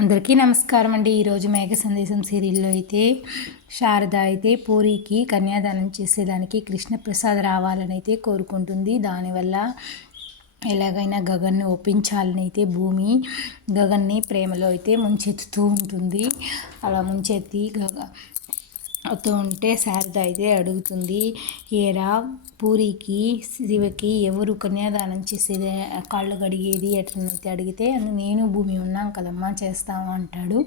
అందరికీ నమస్కారం అండి. ఈరోజు మేఘ సందేశం సీరియల్లో అయితే శారద అయితే పూరికి కన్యాదానం చేసేదానికి కృష్ణప్రసాద్ రావాలని అయితే కోరుకుంటుంది. దానివల్ల ఎలాగైనా గగన్ని ఒప్పించాలని అయితే భూమి గగన్ని ప్రేమలో అయితే ముంచెత్తుతూ ఉంటుంది. అలా ముంచెత్తి అవుతూ ఉంటే శారద అయితే అడుగుతుంది, ఏరా పూరికి శివకి ఎవరు కన్యాదానం చేసేది, కాళ్ళు కడిగేది ఎట్లనైతే అడిగితే నేను భూమి ఉన్నాం కదమ్మా చేస్తాము అంటాడు.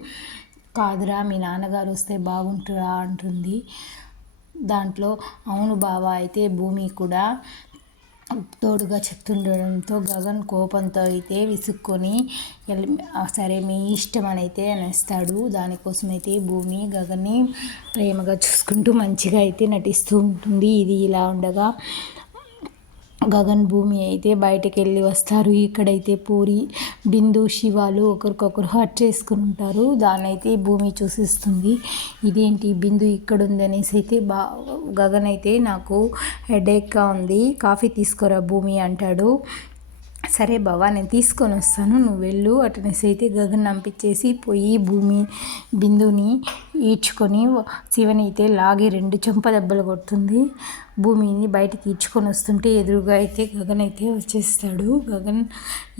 కాదురా మీ నాన్నగారు వస్తే బాగుంటురా అంటుంది. దాంట్లో అవును బావ అయితే భూమి కూడా తోడుగా చెప్తుండడంతో గగన్ కోపంతో అయితే విసుక్కొని సరే మీ ఇష్టం అని అయితే అనేస్తాడు. దానికోసమైతే భూమి గగన్ని ప్రేమగా చూసుకుంటూ మంచిగా అయితే నటిస్తూ ఉంటుంది. ఇది ఇలా ఉండగా గగన్ భూమి అయితే బయటకు వెళ్ళి వస్తారు. ఇక్కడైతే పూరి బిందు శివాలు ఒకరికొకరు హర్ట్ చేసుకుని ఉంటారు. దాన్ని అయితే భూమి చూసిస్తుంది. ఇదేంటి బిందు ఇక్కడ ఉంది అనేసి అయితే గగన్ అయితే నాకు హెడేక్గా ఉంది, కాఫీ తీసుకురా భూమి అంటాడు. సరే బావా నేను తీసుకొని వస్తాను నువ్వు వెళ్ళు అటనేసి అయితే గగన్ పంపించేసి పోయి భూమి బిందుని ఈడ్చుకొని శివని అయితే లాగి 2 చెంప దెబ్బలు కొడుతుంది. భూమిని బయటికి ఈడ్చుకొని వస్తుంటే ఎదురుగా అయితే గగన్ అయితే వచ్చేస్తాడు. గగన్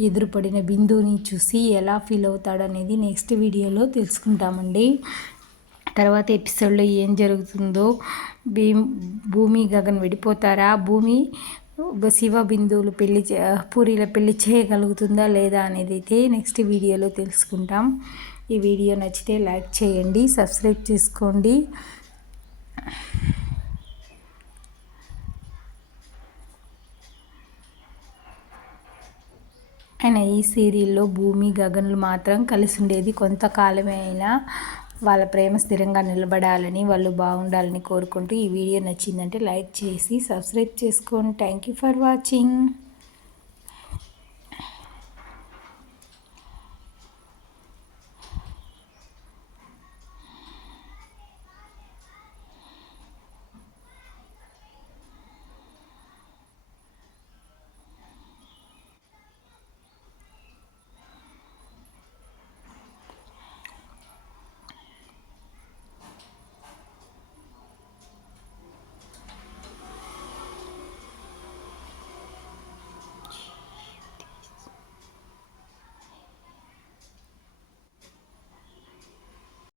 ఎదురుపడిన బిందుని చూసి ఎలా ఫీల్ అవుతాడనేది నెక్స్ట్ వీడియోలో తెలుసుకుంటామండి. తర్వాత ఎపిసోడ్లో ఏం జరుగుతుందో, భూమి గగన్ విడిపోతారా, భూమి శివ బిందువులు పూరిల పెళ్లి చేయగలుగుతుందా లేదా అనేది అయితే నెక్స్ట్ వీడియోలో తెలుసుకుంటాం. ఈ వీడియో నచ్చితే లైక్ చేయండి, సబ్స్క్రైబ్ చేసుకోండి. అయినా ఈ సీరియల్లో భూమి గగన్లు మాత్రం కలిసి ఉండేది కొంతకాలమే అయినా వాళ్ళ ప్రేమ స్థిరంగా నిలబడాలని, వాళ్ళు బాగుండాలని కోరుకుంటూ ఈ వీడియో నచ్చిందంటే లైక్ చేసి సబ్స్క్రైబ్ చేసుకోండి. Thank you for watching.